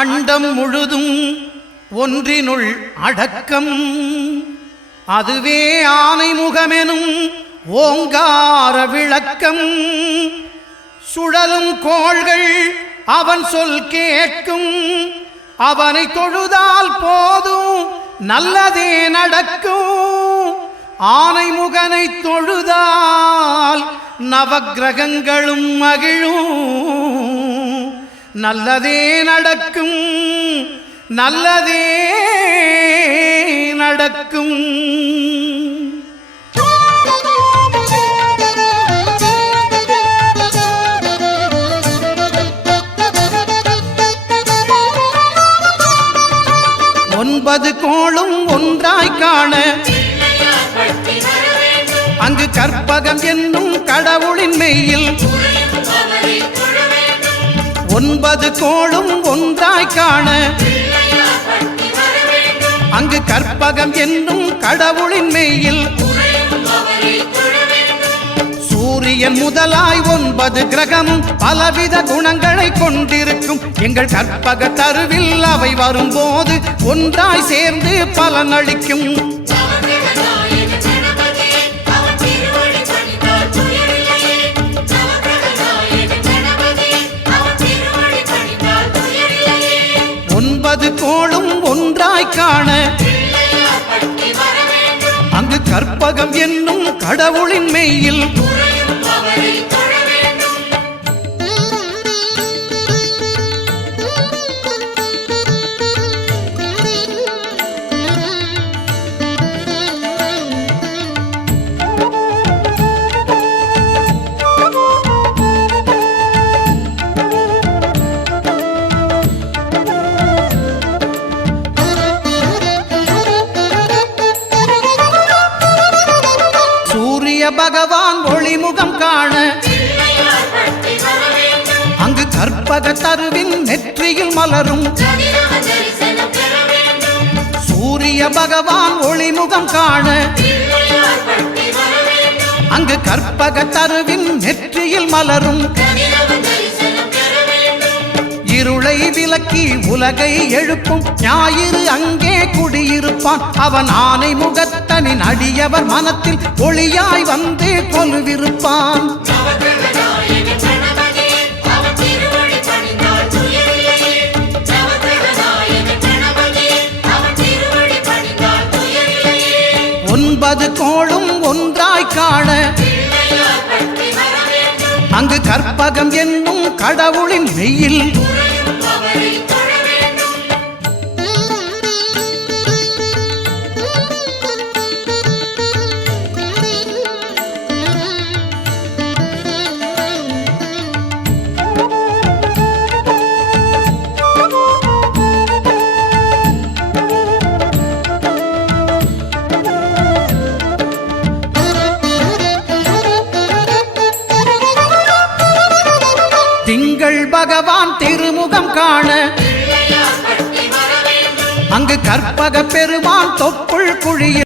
அண்டம் முழுதும் ஒன்றினுள் அடக்கம். அதுவே ஆனைமுகமெனும் ஓங்கார விளக்கம். சுழலும் கோள்கள் அவன் சொல் கேட்கும். அவனை தொழுதால் போதும் நல்லதே நடக்கும். ஆனைமுகனை தொழுதால் நவக்கிரகங்களும் மகிழும். நல்லதே நடக்கும், நல்லதே நடக்கும். ஒன்பது கோளும் ஒன்றாய் காண அங்கு கற்பகம் என்னும் கடவுளின் மெய்யில். ஒன்பது கோளும் ஒன்றாய் காண அங்கு கற்பகம் என்னும் கடவுளின் மெய்யில். சூரியன் முதலாய் 9 கிரகமும் பலவித குணங்களை கொண்டிருக்கும். எங்கள் கற்பக தருவில் அவை வரும்போது ஒன்றாய் சேர்ந்து பலனளிக்கும். ஒன்பது கோளும் ஒன்றாய் காண அங்கு கற்பகம் என்னும் கடவுளின் மெய்யில். பகவான் ஒளிமுகம் காண அங்கு கற்பக தருவின் நெற்றியில் மலரும். சூரிய பகவான் ஒளிமுகம் காண அங்கு கற்பக தருவின் நெற்றியில் மலரும். இருளை விலக்கி உலகை எழுப்பும் ஞாயிறு அங்கே குடியிருப்பான். அவன் ஆனை முகத்தனின் அடியவர் மனத்தில் ஒளியாய் வந்து கொலுவிருப்பான். ஒன்பது கோளும் ஒன்றாய் காண அங்கு கற்பகம் என்னும் கடவுளின் மெய்யில். திங்கள் பகவான் திருமுகம் காண அங்கு கற்பக பெருமான் தொப்புள் குழியில்.